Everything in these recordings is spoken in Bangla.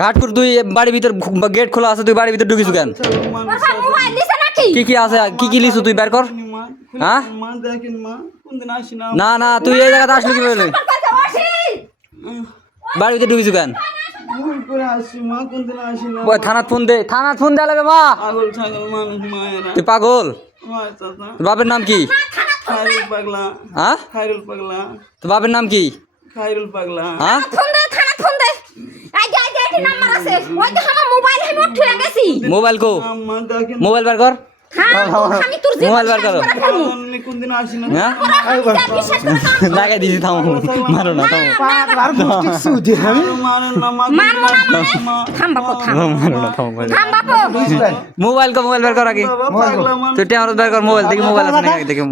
ঘাট করে তুই বাড়ির ভিতর গেট খোলা আছে, তুই বাড়ির ভিতর ঢুকিস কেন? কি কি আছে, কি কি লিসু তুই বের কর। হ্যাঁ না না, তুই এই জায়গাতে আসলি কি বলে বাড়ির ভিতরে ঢুকিস কেন? থানাত ফোন দে, থানাত ফোন দেওয়া লাগে মা। তুই পাগল? বাপের নাম কি? হ্যাঁ তো বাপের নাম কি? হ্যাঁ মোবাইল কো, মোবাইল বের কর, মোবাইল বের করো। লাগাই দিছি, থামো, মারো না, থামো, মোবাইল কো, মোবাইল বের কর আগে, তুই টেমার বের কর মোবাইল, দেখি মোবাইল আছে নাকি, দেখি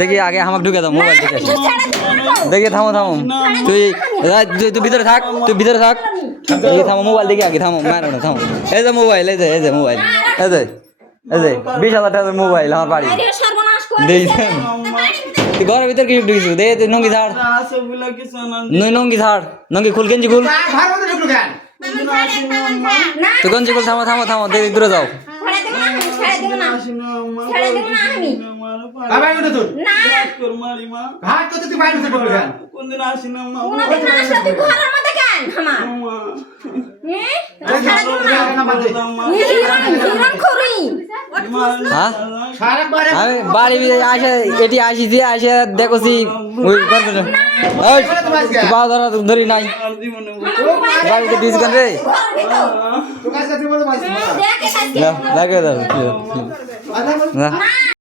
দেখি আগে আমাকে ঢুকে দাও মোবাইল দেখে দেখি। থামো থামো, তুই তুই ভিতরে থাক, তুই ভিতরে থাক, থামো, মোবাইল দেখি আগে, থামো, মারো না, থামো। এই যে মোবাইল, এই যে এই যে মোবাইল, এই যে এই যে 20,000 টাকার মোবাইল আমার বাড়ি দিয়েছেন। তুই ঘরের ভিতরে কি ঢুকিস? দে তুই নঙ্গি ছাড়, নঙ্গি ছাড়, নঙ্গি খুল, গেঞ্জি খুল, তুই গঞ্জি খুল। থামো থামো থামো, দেখি দূরে যাও। আমি বাড়ি আসে এটি আসিছি, আসে দেখছি পা ধরা ধরি নাই বাড়িতে ডিসকান রে লাগে।